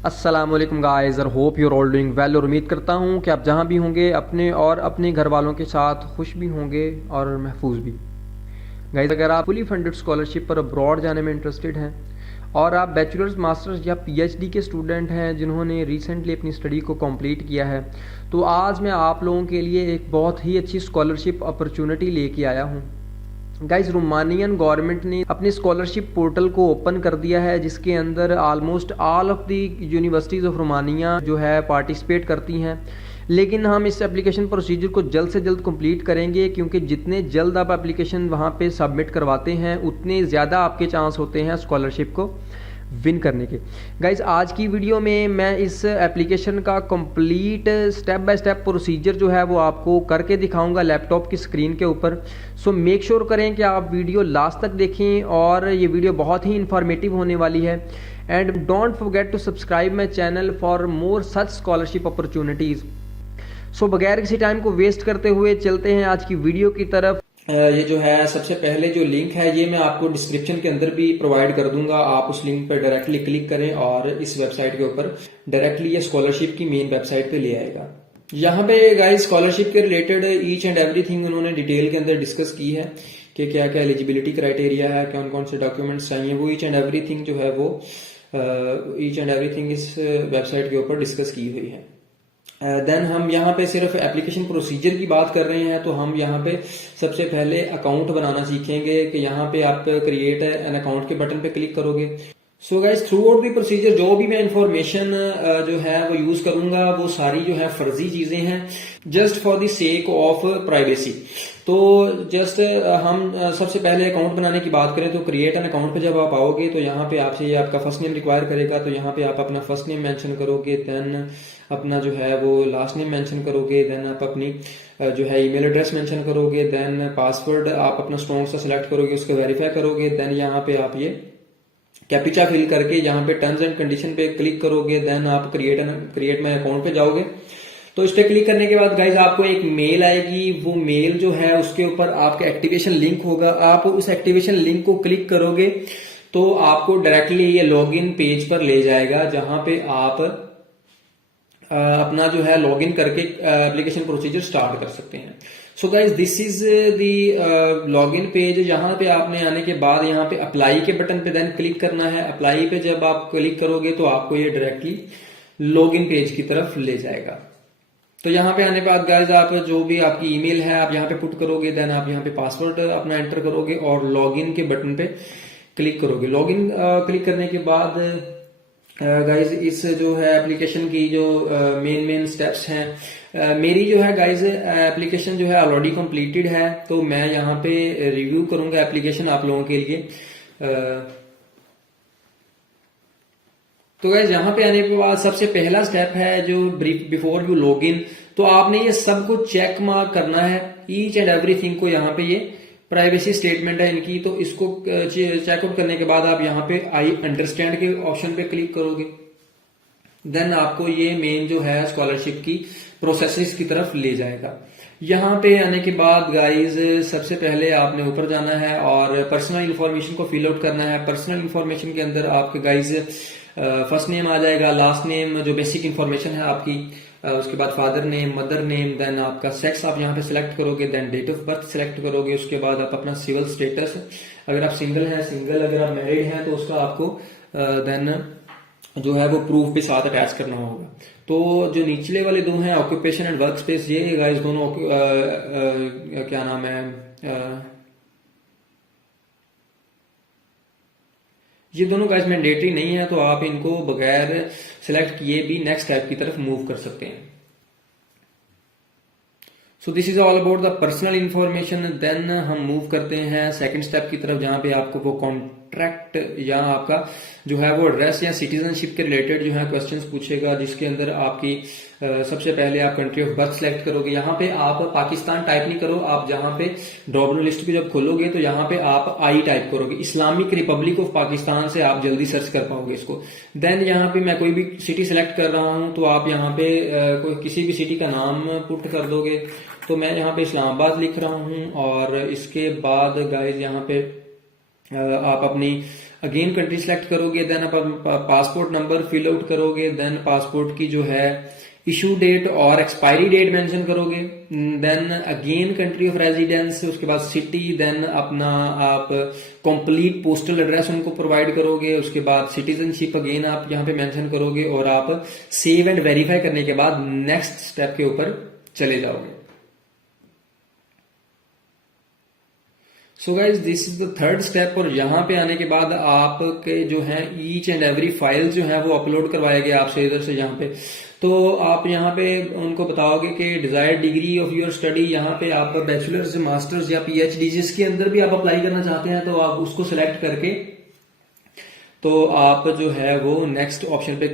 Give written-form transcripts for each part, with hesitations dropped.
अस्सलाम वालेकुम गाइस और hope you are all doing well. और उम्मीद करता हूँ कि आप जहाँ भी होंगे अपने और अपने घर वालों के साथ खुश भी होंगे और महफूज भी। गाइस, अगर आप फुली फंडेड स्कॉलरशिप पर अब्रॉड जाने में इंटरेस्टेड हैं और आप बैचलर्स, मास्टर्स या पीएचडी के स्टूडेंट हैं जिन्होंने रिसेंटली अपनी स्टडी को कंप्लीट किया है, तो आज मैं आप लोगों के लिए एक बहुत ही अच्छी स्कॉलरशिप अपॉर्चुनिटी लेके आया हूँ। गाइस, रोमानियन गवर्नमेंट ने अपने स्कॉलरशिप पोर्टल को ओपन कर दिया है, जिसके अंदर almost all of the universities of Romania जो है पार्टिसिपेट करती हैं। लेकिन हम इस एप्लीकेशन प्रोसीजर को जल्द से जल्द कंप्लीट करेंगे, क्योंकि जितने जल्द आप एप्लीकेशन वहाँ पे सबमिट करवाते हैं उतने ज़्यादा आपके चांस होते हैं स्कॉलरशिप को विन करने के। गाइज, आज की वीडियो में मैं इस एप्लीकेशन का complete step by step procedure जो है वो आपको करके दिखाऊंगा लैपटॉप की स्क्रीन के ऊपर। सो मेक श्योर करें कि आप वीडियो लास्ट तक देखें और ये वीडियो बहुत ही इंफॉर्मेटिव होने वाली है। And don't forget to subscribe my channel for more such scholarship opportunities. So बगैर किसी टाइम को वेस्ट करते हुए चलते हैं आज की वीडियो की तरफ। ये जो है सबसे पहले जो लिंक है ये मैं आपको डिस्क्रिप्शन के अंदर भी प्रोवाइड कर दूंगा। आप उस लिंक पर डायरेक्टली क्लिक करें और इस वेबसाइट के ऊपर डायरेक्टली ये स्कॉलरशिप की मेन वेबसाइट पे ले आएगा। यहाँ पे गाइस स्कॉलरशिप के रिलेटेड ईच एंड एवरीथिंग उन्होंने डिटेल के अंदर डिस्कस की है कि क्या क्या एलिजिबिलिटी क्राइटेरिया है, कौन कौन से डॉक्यूमेंट्स चाहिए, वो ईच एंड एवरीथिंग जो है वो ईच एंड एवरीथिंग इस वेबसाइट के ऊपर डिस्कस की हुई है। देन हम यहाँ पे सिर्फ एप्लीकेशन प्रोसीजर की बात कर रहे हैं, तो हम यहाँ पे सबसे पहले अकाउंट बनाना सीखेंगे कि यहाँ पे आप क्रिएट एन अकाउंट के बटन पे क्लिक करोगे। So guys, through out the procedure जो भी मैं इंफॉर्मेशन जो है वो यूज करूंगा वो सारी जो है फर्जी चीजें हैं, just for the sake of privacy. तो जस्ट हम सबसे पहले अकाउंट बनाने की बात करें तो क्रिएट एन अकाउंट पे जब आप आओगे तो यहाँ पे आपसे ये आपका फर्स्ट नेम रिक्वायर करेगा, तो यहाँ पे आप अपना फर्स्ट नेम मेंशन करोगे, देन अपना जो है वो लास्ट नेम मेंशन करोगे, देन आप अपनी जो है ईमेल एड्रेस मेंशन करोगे, देन पासवर्ड आप अपना स्ट्रॉन्ग सा सिलेक्ट करोगे, उसको वेरीफाई करोगे, देन यहाँ पे आप ये कैप्चा फिल करके यहाँ पे टर्म्स एंड कंडीशन पे क्लिक करोगे, देन आप क्रिएट माई अकाउंट पे जाओगे। तो इस पे क्लिक करने के बाद गाइज आपको एक मेल आएगी, वो मेल जो है उसके ऊपर आपका एक्टिवेशन लिंक होगा। आप उस एक्टिवेशन लिंक को क्लिक करोगे तो आपको डायरेक्टली ये लॉगिन पेज पर ले जाएगा, जहां पे आप अपना जो है लॉगिन करके एप्लीकेशन प्रोसीजर स्टार्ट कर सकते हैं। So guys, this is the login page. यहाँ पे आपने आने के बाद यहाँ पे अप्लाई के बटन पे देन क्लिक करना है। अप्लाई पे जब आप क्लिक करोगे तो आपको ये डायरेक्टली लॉगिन पेज की तरफ ले जाएगा। तो यहाँ पे आने के बाद गाइज आप जो भी आपकी ईमेल है आप यहाँ पे पुट करोगे, देन आप यहाँ पे पासवर्ड अपना एंटर करोगे और लॉगिन के बटन पे क्लिक करोगे। लॉगिन क्लिक करने के बाद गाइज इस जो है एप्लीकेशन की जो मेन स्टेप्स हैं, मेरी जो है गाइज एप्लीकेशन जो है ऑलरेडी कंप्लीटेड है, तो मैं यहाँ पे रिव्यू करूंगा एप्लीकेशन आप लोगों के लिए। तो गाइज यहाँ पे आने के बाद सबसे पहला स्टेप है जो बिफोर यू लॉगिन, तो आपने ये सब कुछ चेक मार्क करना है ईच एंड एवरीथिंग को। यहाँ पे ये प्राइवेसी स्टेटमेंट है इनकी, तो इसको चेकआउट करने के बाद आप यहाँ पे आई अंडरस्टैंड के ऑप्शन पे क्लिक करोगे, देन आपको ये मेन जो है स्कॉलरशिप की प्रोसेसेस की तरफ ले जाएगा। यहाँ पे आने के बाद गाइज सबसे पहले आपने ऊपर जाना है और पर्सनल इंफॉर्मेशन को फिल आउट करना है। पर्सनल इंफॉर्मेशन के अंदर आपके गाइज फर्स्ट नेम आ जाएगा, लास्ट नेम जो बेसिक इंफॉर्मेशन है आपकी, उसके बाद father name, mother name, then आपका सेक्स आप यहाँ पे सिलेक्ट करोगे, then date of birth select करोगे, उसके बाद आप अपना सिविल स्टेटस, अगर आप सिंगल हैं सिंगल, अगर आप मैरिड हैं तो उसका आपको देन जो है वो प्रूफ भी साथ अटैच करना होगा। तो जो निचले वाले दो हैं ऑक्यूपेशन एंड वर्क स्पेस, ये गाइस दोनों क्या नाम है, ये दोनों गाइस मैंडेटरी नहीं है, तो आप इनको बगैर सिलेक्ट किए भी नेक्स्ट स्टेप की तरफ मूव कर सकते हैं। So this is all about the personal information. Then हम मूव करते हैं सेकंड स्टेप की तरफ, जहां पे आपको वो कॉन्ट्रैक्ट या आपका जो है वो एड्रेस या सिटीजनशिप के रिलेटेड जो है क्वेश्चंस पूछेगा, जिसके अंदर आपकी सबसे पहले आप कंट्री ऑफ बर्थ सिलेक्ट करोगे। यहाँ पे आप पाकिस्तान टाइप नहीं करो, आप जहाँ पे ड्रॉप लिस्ट को जब खोलोगे तो यहाँ पे आप आई टाइप करोगे, इस्लामिक रिपब्लिक ऑफ पाकिस्तान से आप जल्दी सर्च कर पाओगे इसको। देन यहाँ पे मैं कोई भी सिटी सिलेक्ट कर रहा हूँ, तो आप यहाँ पे कोई किसी भी सिटी का नाम पुट कर दोगे, तो मैं यहाँ पे इस्लामाबाद लिख रहा हूँ। और इसके बाद गाइज यहाँ पे आप अपनी अगेन कंट्री सेलेक्ट करोगे, देन आप पासपोर्ट नंबर फिल आउट करोगे, देन पासपोर्ट की जो है इशू डेट और एक्सपायरी डेट मेंशन करोगे, then again country of residence, उसके बाद सिटी, देन अपना आप कंप्लीट पोस्टल एड्रेस उनको प्रोवाइड करोगे, उसके बाद सिटीजनशिप अगेन आप यहाँ पे मेंशन करोगे और आप सेव एंड वेरीफाई करने के बाद नेक्स्ट स्टेप के ऊपर चले जाओगे। So guys this is the third step. और यहाँ पे आने के बाद आपके जो है ईच एंड एवरी फाइल जो है वो अपलोड करवाएंगे आपसे इधर से यहाँ पे। तो आप यहाँ पे उनको बताओगे कि desired degree of your study, यहाँ पे आप बैचलर्स, मास्टर्स या पीएचडी जिसके अंदर भी आप अप्लाई करना चाहते हैं तो आप उसको सिलेक्ट करके तो आप जो है वो नेक्स्ट ऑप्शन पे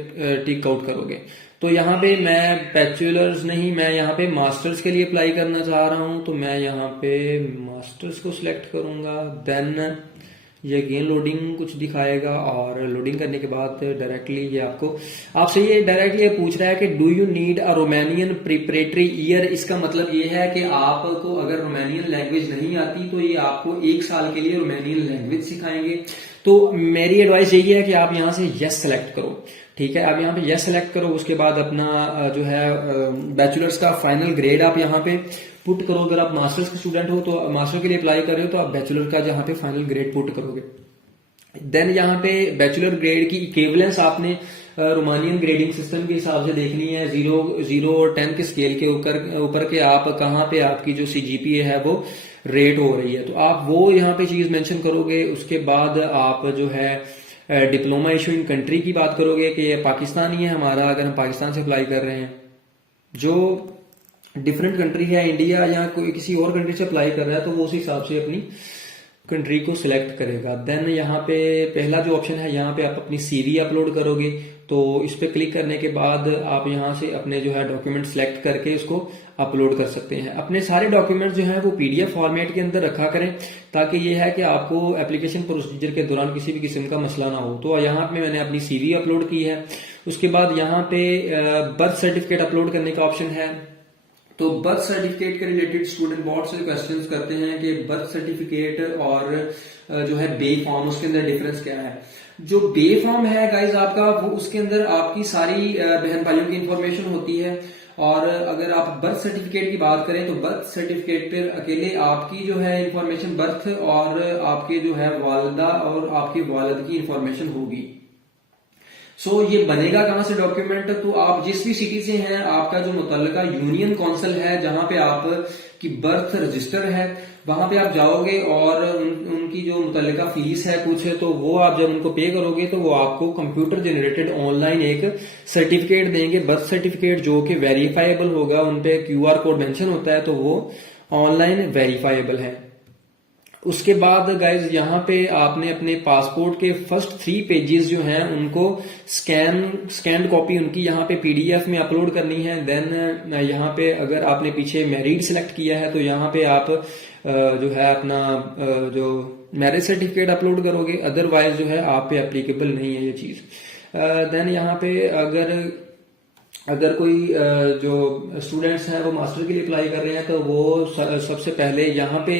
टिक आउट करोगे। तो यहाँ पे मैं बैचलर्स नहीं, मैं यहाँ पे मास्टर्स के लिए अप्लाई करना चाह रहा हूँ, तो मैं यहाँ पे मास्टर्स को सिलेक्ट करूंगा। देन ये अगेन लोडिंग कुछ दिखाएगा और लोडिंग करने के बाद डायरेक्टली ये आपसे ये डायरेक्टली पूछ रहा है कि do you need a Romanian preparatory year. इसका मतलब ये है कि आपको अगर रोमानियन लैंग्वेज नहीं आती तो ये आपको 1 साल के लिए रोमानियन लैंग्वेज सिखाएंगे। तो मेरी एडवाइस यही है कि आप यहाँ से यस सेलेक्ट करो, ठीक है। आप यहाँ पे यस सेलेक्ट करो, उसके बाद अपना जो है बैचलर्स का फाइनल ग्रेड आप यहाँ पे पुट करो। अगर आप मास्टर्स के स्टूडेंट हो तो मास्टर के लिए अप्लाई कर रहे हो तो आप बैचलर का जहाँ पे फाइनल ग्रेड पुट करोगे। देन यहाँ पे बैचलर ग्रेड की इक्विवेलेंस आपने रोमानियन ग्रेडिंग सिस्टम के हिसाब से देखनी है, 0 और 10 के स्केल के ऊपर के आप कहाँ पे आपकी जो सीजीपीए है वो रेट हो रही है, तो आप वो यहाँ पे चीज मेंशन करोगे। उसके बाद आप जो है डिप्लोमा इशूइंग कंट्री की बात करोगे कि ये पाकिस्तानी है हमारा, अगर हम पाकिस्तान से अप्लाई कर रहे हैं। जो डिफरेंट कंट्री है, इंडिया या कोई किसी और कंट्री से अप्लाई कर रहा है तो वो उस हिसाब से अपनी कंट्री को सिलेक्ट करेगा। देन यहाँ पे पहला जो ऑप्शन है यहाँ पे आप अपनी सीवी अपलोड करोगे, तो इस पे क्लिक करने के बाद आप यहाँ से अपने जो है डॉक्यूमेंट सिलेक्ट करके इसको अपलोड कर सकते हैं। अपने सारे डॉक्यूमेंट जो हैं वो पीडीएफ फॉर्मेट के अंदर रखा करें, ताकि ये है कि आपको एप्लीकेशन प्रोसीजर के दौरान किसी भी किस्म का मसला ना हो। तो यहाँ पे मैंने अपनी सीवी अपलोड की है। उसके बाद यहाँ पे बर्थ सर्टिफिकेट अपलोड करने का ऑप्शन है। तो बर्थ सर्टिफिकेट के रिलेटेड स्टूडेंट बहुत से क्वेश्चंस करते हैं कि बर्थ सर्टिफिकेट और जो है बे फॉर्म, उसके अंदर डिफरेंस क्या है। जो बे फॉर्म है गाइज आपका, वो उसके अंदर आपकी सारी बहन भाइयों की इंफॉर्मेशन होती है। और अगर आप बर्थ सर्टिफिकेट की बात करें तो बर्थ सर्टिफिकेट पर अकेले आपकी जो है इंफॉर्मेशन बर्थ और आपके जो है वालिदा और आपके वालिद की इंफॉर्मेशन होगी। सो ये बनेगा कहां से डॉक्यूमेंट, तो आप जिस भी सिटी से हैं, आपका जो मुतल्लिका यूनियन काउंसिल है जहां पे आप की बर्थ रजिस्टर है, वहां पे आप जाओगे और उनकी जो मुतल्लिका फीस है कुछ है, तो वो आप जब उनको पे करोगे तो वो आपको कंप्यूटर जनरेटेड ऑनलाइन एक सर्टिफिकेट देंगे, बर्थ सर्टिफिकेट, जो कि वेरीफाइबल होगा। उनपे QR कोड मेंशन होता है, तो वो ऑनलाइन वेरीफाइबल है। उसके बाद गाइज यहाँ पे आपने अपने पासपोर्ट के फर्स्ट 3 पेजेस जो हैं उनको स्कैन कॉपी उनकी यहाँ पे PDF में अपलोड करनी है। देन यहाँ पे अगर आपने पीछे मैरिड सिलेक्ट किया है तो यहाँ पे आप जो है अपना जो मैरिज सर्टिफिकेट अपलोड करोगे, अदरवाइज जो है आप पे एप्लीकेबल नहीं है ये चीज। देन यहाँ पे अगर कोई जो स्टूडेंट्स हैं वो मास्टर के लिए अप्लाई कर रहे हैं तो वो सबसे पहले यहाँ पे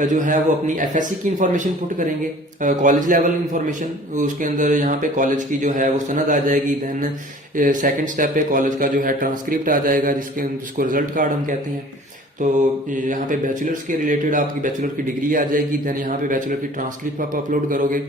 जो है वो अपनी FSC की इंफॉर्मेशन पुट करेंगे, कॉलेज लेवल इंफॉर्मेशन। उसके अंदर यहाँ पे कॉलेज की जो है वो सनद आ जाएगी। देन सेकंड स्टेप पे कॉलेज का जो है ट्रांसक्रिप्ट आ जाएगा, जिसको रिजल्ट कार्ड हम कहते हैं। तो यहाँ पे बैचलर्स के रिलेटेड आपकी बैचलर की डिग्री आ जाएगी। देन यहाँ पे बैचलर की ट्रांसक्रिप्ट आप अपलोड करोगे।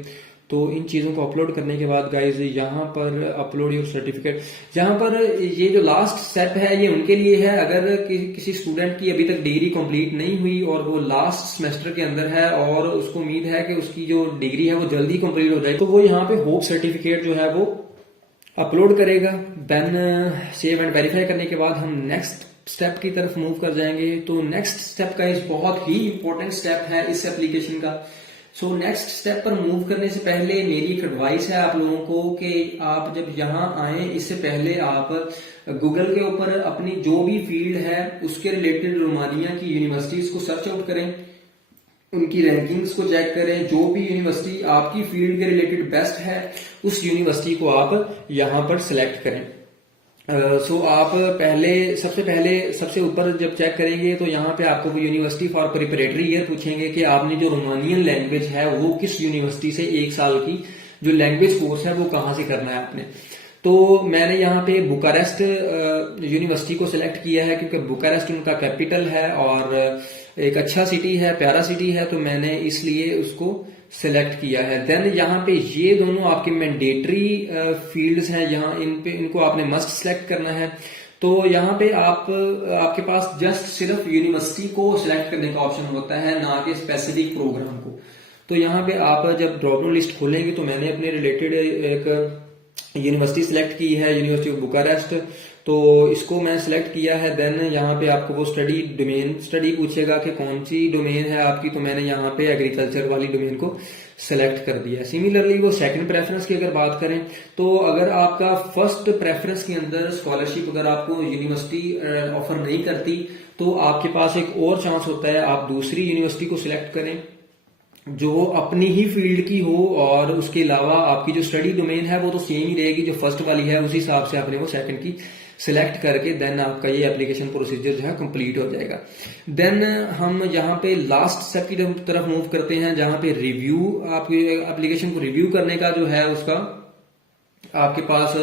तो इन चीजों को अपलोड करने के बाद गाइज यहाँ पर अपलोड योर सर्टिफिकेट, यहाँ पर ये जो लास्ट स्टेप है ये उनके लिए है अगर किसी स्टूडेंट की अभी तक डिग्री कंप्लीट नहीं हुई और वो लास्ट सेमेस्टर के अंदर है और उसको उम्मीद है कि उसकी जो डिग्री है वो जल्दी कंप्लीट हो जाए, तो वो यहाँ पे होप सर्टिफिकेट जो है वो अपलोड करेगा। देन सेव एंड वेरीफाई करने के बाद हम नेक्स्ट स्टेप की तरफ मूव कर जाएंगे। तो नेक्स्ट स्टेप का बहुत ही इंपॉर्टेंट स्टेप है इस एप्लीकेशन का। सो नेक्स्ट स्टेप पर मूव करने से पहले मेरी एक एडवाइस है आप लोगों को कि आप जब यहाँ आए इससे पहले आप गूगल के ऊपर अपनी जो भी फील्ड है उसके रिलेटेड रोमानिया की यूनिवर्सिटीज को सर्च आउट करें, उनकी रैंकिंग्स को चेक करें। जो भी यूनिवर्सिटी आपकी फील्ड के रिलेटेड बेस्ट है उस यूनिवर्सिटी को आप यहाँ पर सिलेक्ट करें। सो आप सबसे ऊपर जब चेक करेंगे तो यहाँ पे आपको वो यूनिवर्सिटी फॉर प्रिपरेटरी ईयर पूछेंगे कि आपने जो रोमानियन लैंग्वेज है वो किस यूनिवर्सिटी से 1 साल की जो लैंग्वेज कोर्स है वो कहाँ से करना है आपने। तो मैंने यहाँ पे बुकारेस्ट यूनिवर्सिटी को सिलेक्ट किया है, क्योंकि बुकारेस्ट उनका कैपिटल है और एक अच्छा सिटी है, प्यारा सिटी है, तो मैंने इसलिए उसको सिलेक्ट किया है। देन यहाँ पे ये दोनों आपके मैंडेटरी फील्ड्स हैं, यहाँ इनको आपने मस्ट सिलेक्ट करना है। तो यहाँ पे आपके पास जस्ट सिर्फ यूनिवर्सिटी को सिलेक्ट करने का ऑप्शन होता है, ना कि स्पेसिफिक प्रोग्राम को। तो यहाँ पे आप जब ड्रॉप डाउन लिस्ट खोलेंगे तो मैंने अपने रिलेटेड एक यूनिवर्सिटी सिलेक्ट की है, यूनिवर्सिटी ऑफ बुकारेस्ट, तो इसको मैं सिलेक्ट किया है। देन यहाँ पे आपको वो डोमेन स्टडी पूछेगा कि कौन सी डोमेन है आपकी, तो मैंने यहाँ पे एग्रीकल्चर वाली डोमेन को सिलेक्ट कर दिया है। सिमिलरली वो सेकंड प्रेफरेंस की अगर बात करें, तो अगर आपका फर्स्ट प्रेफरेंस के अंदर स्कॉलरशिप अगर आपको यूनिवर्सिटी ऑफर नहीं करती, तो आपके पास एक और चांस होता है, आप दूसरी यूनिवर्सिटी को सिलेक्ट करें जो अपनी ही फील्ड की हो, और उसके अलावा आपकी जो स्टडी डोमेन है वो तो सेम ही रहेगी जो फर्स्ट वाली है, उसी हिसाब से आपने वो सेकंड की सिलेक्ट करके देन आपका ये एप्लीकेशन प्रोसीजर जो है कंप्लीट हो जाएगा। देन हम यहाँ पे लास्ट स्टेप की तरफ मूव करते हैं, जहाँ पे रिव्यू, आपकी एप्लीकेशन को रिव्यू करने का जो है उसका आपके पास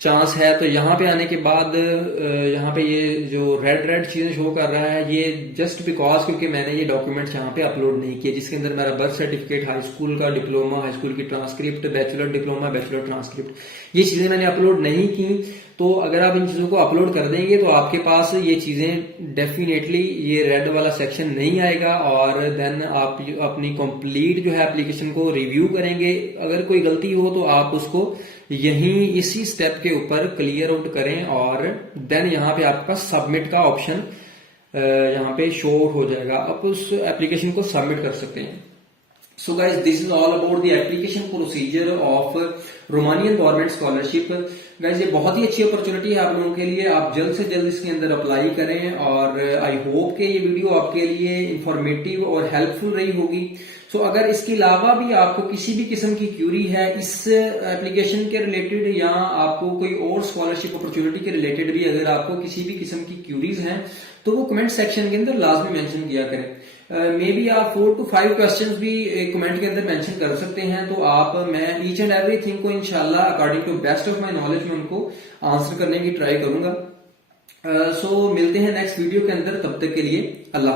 चांस है। तो यहाँ पे आने के बाद यहाँ पे ये जो रेड चीजें शो कर रहा है, ये जस्ट बिकॉज क्योंकि मैंने ये डॉक्यूमेंट्स यहाँ पे अपलोड नहीं किए, जिसके अंदर मेरा बर्थ सर्टिफिकेट, हाई स्कूल का डिप्लोमा, हाई स्कूल की transcript, bachelor diploma, bachelor transcript, ये चीजें मैंने अपलोड नहीं की। तो अगर आप इन चीजों को अपलोड कर देंगे तो आपके पास ये चीजें डेफिनेटली ये रेड वाला सेक्शन नहीं आएगा, और देन आप अपनी कंप्लीट जो है एप्लीकेशन को रिव्यू करेंगे। अगर कोई गलती हो तो आप उसको यहीं इसी स्टेप के ऊपर क्लियर आउट करें, और देन यहाँ पे आपका सबमिट का ऑप्शन यहाँ पे शो हो जाएगा, आप उस एप्लीकेशन को सबमिट कर सकते हैं। So guys, this is all about the application procedure of Romanian government scholarship. Guys ये बहुत ही अच्छी अपॉर्चुनिटी है आप लोगों के लिए, आप जल्द से जल्द इसके अंदर अप्लाई करें, और आई होप कि ये वीडियो आपके लिए इंफॉर्मेटिव और हेल्पफुल रही होगी। सो अगर इसके अलावा भी आपको किसी भी किस्म की क्यूरी है इस एप्लीकेशन के रिलेटेड, या आपको कोई और स्कॉलरशिप अपॉर्चुनिटी के रिलेटेड भी अगर आपको किसी भी किस्म की क्यूरीज हैं, तो वो कमेंट सेक्शन के अंदर लाजमी मेंशन किया करें। मे बी आप 4 to 5 क्वेश्चंस भी कमेंट के अंदर मेंशन कर सकते हैं, तो मैं ईच एंड एवरीथिंग को इंशाल्लाह according to best of my knowledge में उनको आंसर करने की ट्राई करूंगा। सो मिलते हैं नेक्स्ट वीडियो के अंदर, तब तक के लिए अल्लाह।